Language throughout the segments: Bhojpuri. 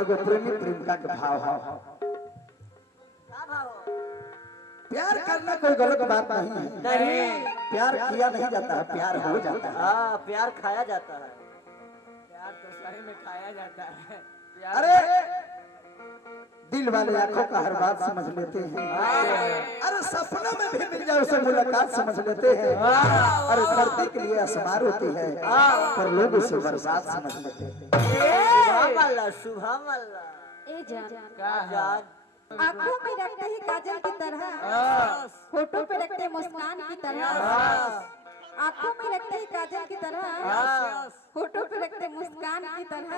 एगो प्रेमी प्रेमिका के भाव है। प्यार करना कोई गलत बात नहीं है। नहीं, प्यार किया नहीं जाता है, प्यार हो जाता है। हाँ, प्यार खाया जाता है। प्यार तो सही में खाया जाता है। अरे दिल वाले आंखों का हर बात समझ लेते हैं। अरे सपनों में भी मिल जाए उसे मुलाकात समझ लेते हैं। अरे धरती के लिए आसमान होती है पर लोग उसे बरसात समझ लेते हैं। शुभम अल्लाह, शुभम अल्लाह। ए जान, जान, आंखों में रखते ही काजल की तरह, होठों पे रखते मुस्कान की तरह, आंखों में रखते ही काजल की तरह, होठों पे रखते मुस्कान की तरह।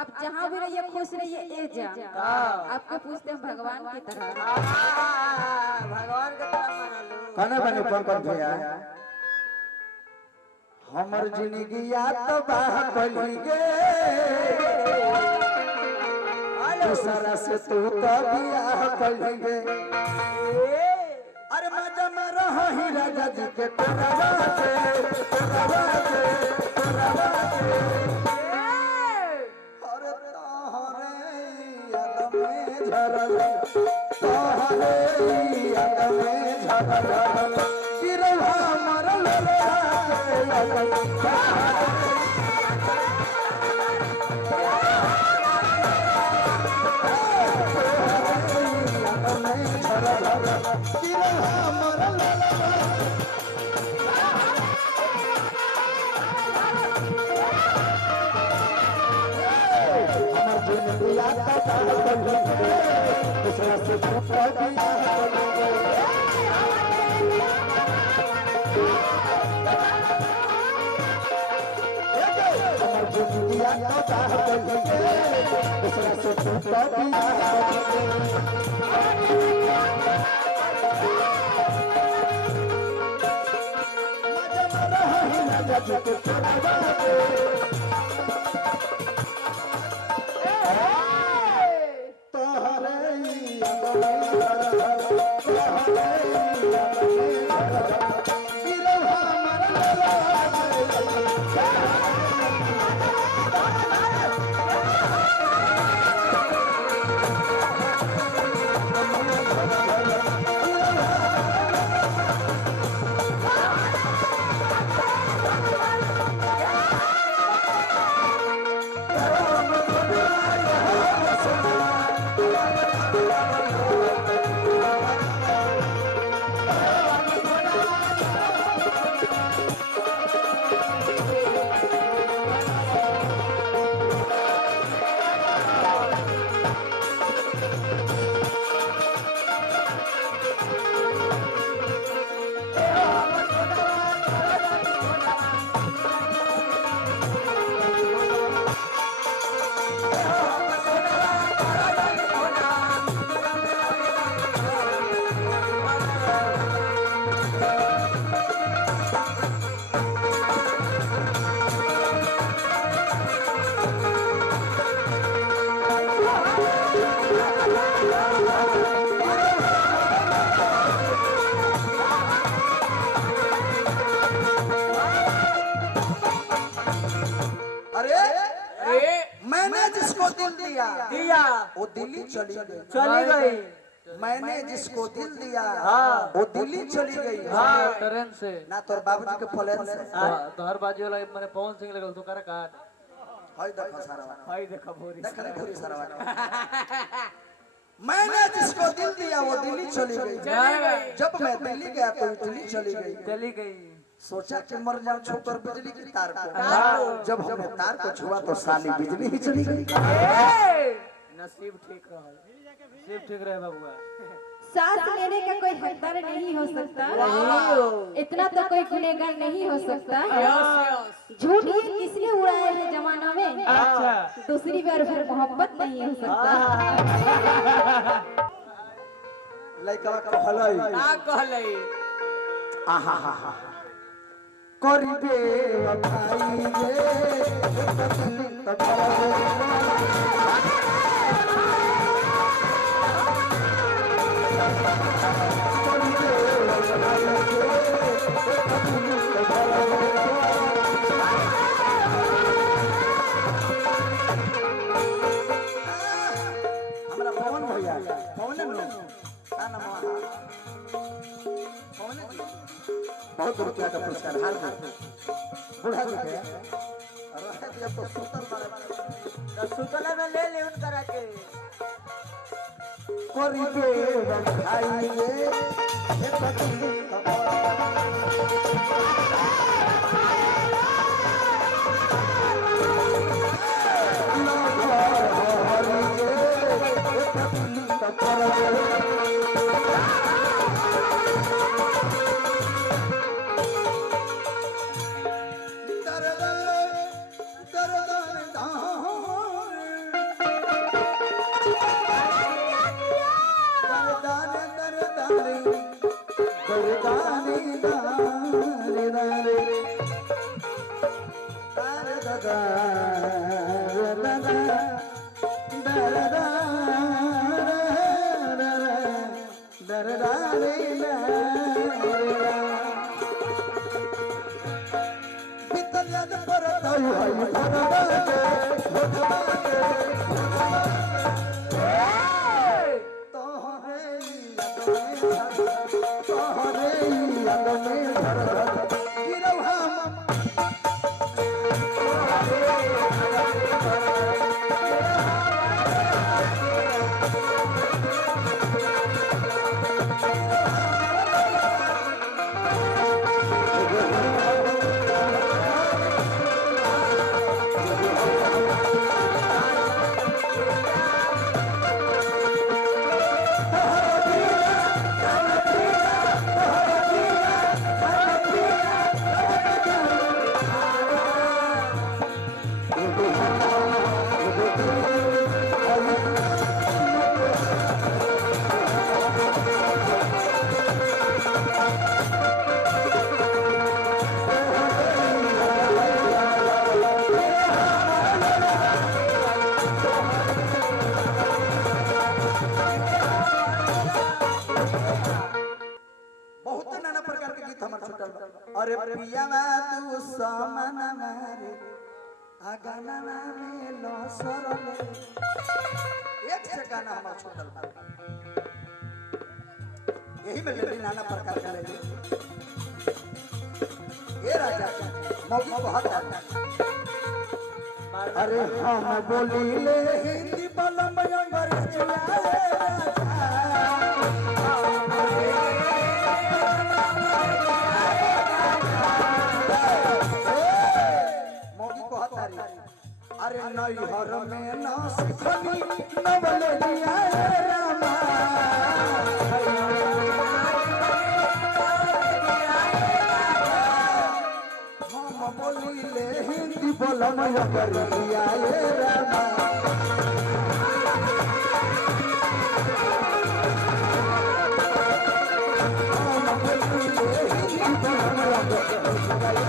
आप जहाँ भी रहिए खुश रहिए ए जान। आपको पूछते हैं भगवान की तरह। भगवान के तरह माना लो। कने बने पंकज भैया हमर जिंदगी या तो बाह पली गे दूसरा से तू तो बियाह पली गे। अरे मजा में रहो ही राजा जी के तरवा के तरवा के तरवा के। अरे तोहरे याद में झरल तोहरे याद में झरल गिरवा मरल दिया वो दिल्ली चली गई। चली गई। मैंने जिसको दिल दिया हाँ। वो दिल्ली चली गई। हाँ, ट्रेन से ना तोर बाबूजी के प्लेन से। तो हर बाजी वाला मैंने पवन सिंह लगल तो कर काट हाय देखो सारा हाय देखा भोरी देख ले पूरी सारा मैंने जिसको दिल दिया वो दिल्ली चली गई। जब मैं दिल्ली गया तो दिल्ली चली गई। सोचा कि मर जाऊं छोकर बिजली की तार को। जब हमने तार को छुआ तो साली बिजली ही चली गई। नसीब ठीक रहा, नसीब ठीक रहे बाबूआ। सांस लेने का कोई हकदार नहीं हो सकता, इतना तो कोई गुनहगार नहीं हो सकता। झूठ ये किसने उड़ाया है जमाना में, दूसरी बार फिर मोहब्बत नहीं हो सकता। लइका कहलई का कहलई आहा हा हा करिबे वफाई बहुत रुपया का पुरस्कार हार गए बुढ़ा जी के अरे ये तो सुतर मारे तो सुतले में ले ले उनकरा के करिबे रखाइए हे पति अरे पियावा तू समन मारे आगाना में लसरले एक से गाना हमार छूटल बा यही में लेली नाना प्रकार का लेली ये राजा मौगी बहुत अरे हम बोली ले हिंदी बलम अंग्रेजी अरे नैहर में न सिखनी नवल दिया रामा हम बोली ले हिंदी बोलम कर दिया रामा हम बोली ले हिंदी बोलम कर दिया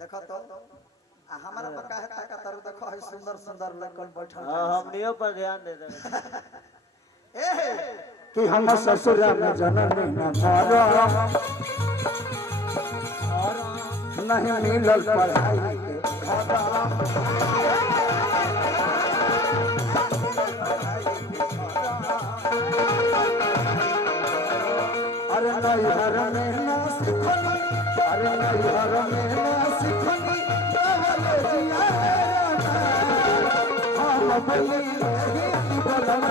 देखो तो हमारा पर काहे ताका तरु देखो है सुंदर सुंदर लड़कन बैठल हमनियो पर ध्यान दे दे ए कि हम ससुर में जन्म न मारो नहीं मिलल पढ़ाई के अरे नैहर में ना सिखनी अरे नैहर में ना सिखनी हम बोली हिंदी बोलम